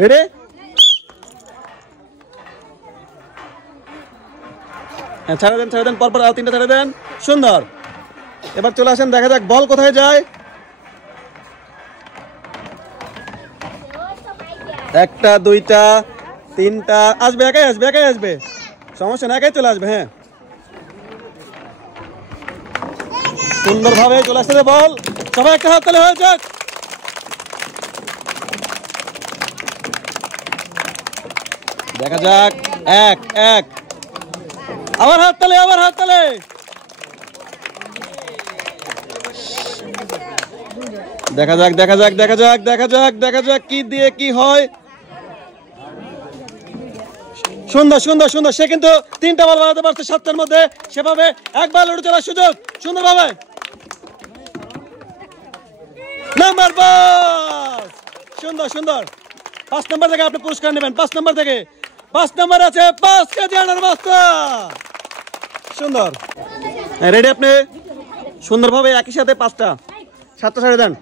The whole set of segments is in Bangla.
রেডি হ্যাঁ ছেড়ে দেন পরপর আর তিনটা ছেড়ে দেন সুন্দর এবার চলে আসেন দেখা যাক বল কোথায় যায় একটা দুইটা তিনটা আসবে একাই আসবে সমস্যা না একাই চলে আসবে হ্যাঁ সুন্দরভাবে চলে আসছে বল সবাই একটা হাত তালে হয়ে যাক দেখা যাক এক আবার হাত তালে দেখা যাক কি দিয়ে কি হয় সুন্দর সে কিন্তু তিনটা বল বানাতে পারছে 7টার মধ্যে সেভাবে একবার লড়ে চলার সুযোগ সুন্দরভাবে নাম্বার 5 সুন্দর 5 নম্বর থেকে আপনি পুরস্কার নেবেন 5 নম্বর থেকে 5 নম্বর আছে 5 কেজি আনার বস্তা সুন্দর রেডি আপনি সুন্দরভাবে একই সাথে 5টা 7টা ছেড়ে দেন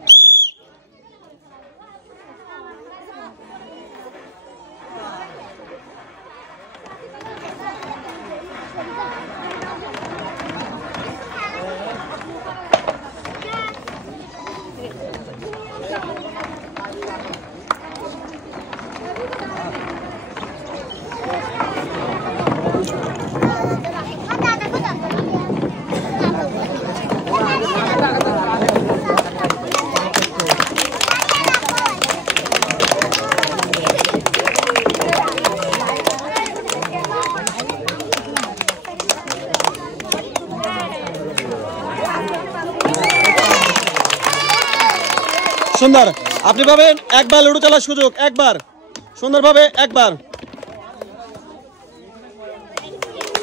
সুন্দর আপনি পাবেন একবার লুডো খেলার সুযোগ একবার সুন্দরভাবে একবার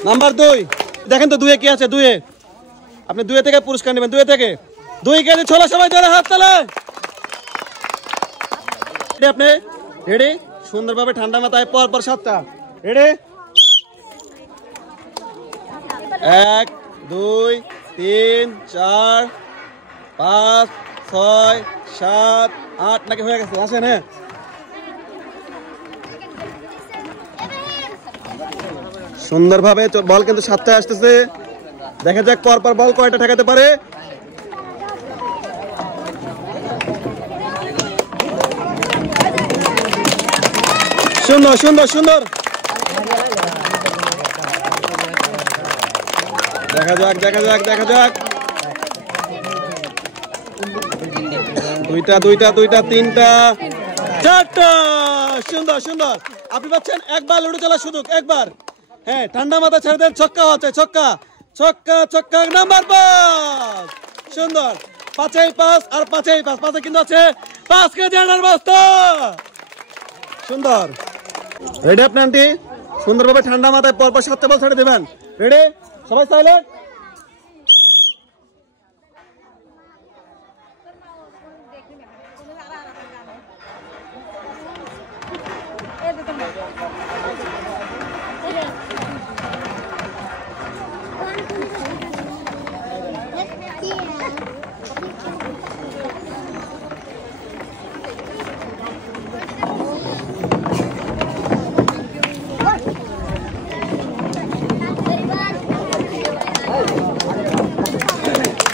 নাম্বার 2 দেখেন তো 2 কি আছে 2 আপনি 2 থেকে পুরস্কার নেবেন 2 থেকে 2 কেজি ছোলা সবাই ধরে হাত তালে আপনি রেডি সুন্দরভাবে ঠান্ডা মাথায় পর 7টা রেডি 1 2 3 4 5 6 7 8 নাকি হয়ে গেছে আসেন হ্যাঁ সুন্দরভাবে বল কিন্তু 7টায় আসতেছে দেখা যাক পর বল কয়টা ঠেকাতে পারে সুন্দর দেখা যাক দুইটা তিনটা 4টা সুন্দর আপনি পাচ্ছেন একবার লুডো খেলার সুযোগ একবার হ্যাঁ ঠান্ডা মাথা ছেড়ে দেন ছক্কা হচ্ছে ছক্কা নাম্বার 5 সুন্দর 5 আর 5 কিন্তু আছে 5 কেজি আনার বস্তা সুন্দর রেডি আপনি আন্টি সুন্দরভাবে ঠান্ডা মাথায় পর 7টা বল ছেড়ে দেবেন রেডি সবাই সাইলেন্ট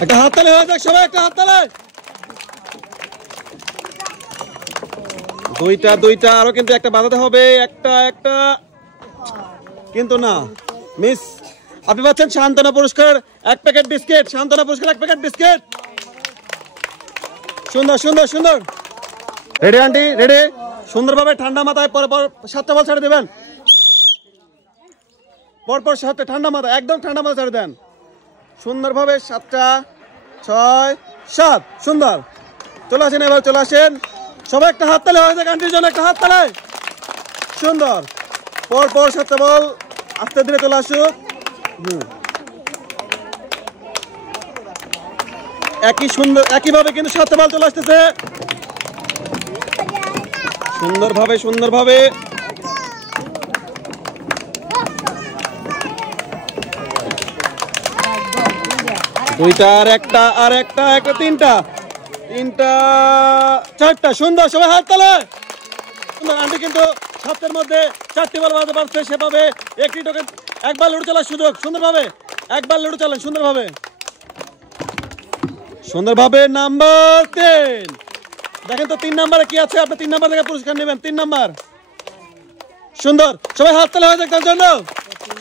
একটা হাত তালে হয়ে যাক সবাই একটা হাত তালে দুইটা আরো কিন্তু একটা বাজাতে হবে একটা কিন্তু না মিস আপনি পাচ্ছেন শান্তনা পুরস্কার 1 প্যাকেট বিস্কিট সুন্দর রেডি আন্টি রেডি সুন্দরভাবে ঠান্ডা মাথায় পর 7টা বল ছেড়ে দেবেন পর 7টা ঠান্ডা মাথায় একদম ঠান্ডা মাথায় ছেড়ে দেন সুন্দরভাবে 7টা 6 7 সুন্দর চলে আসেন সবাই একটা হাত তালে হয়ে যায় আন্টির জন্য একটা হাত তালে সুন্দর পর 7টা বল আস্তে ধীরে চলে আসুক একইভাবে কিন্তু 7টা বল চলে আসতেছে সুন্দরভাবে দুইটা আর একটা তিনটা 4টা সুন্দর সবাই হাত তালে আন্টি কিন্তু 7 এর মধ্যে 4টি বল বাজাতে পারছে, সে পাবে একটি টোকেন। একবার লুডো চালার সুযোগ, সুন্দরভাবে একবার লুডো চালান, সুন্দরভাবে সুন্দরভাবে। নাম্বার 10 দেখেন তো 3 নম্বরে কি আছে, আপনি 3 নম্বর থেকে পুরস্কার নেবেন। 3 নম্বর, সুন্দর, সবাই হাততালি হয়ে যাক তার জন্য।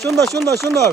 সুন্দর সুন্দর সুন্দর।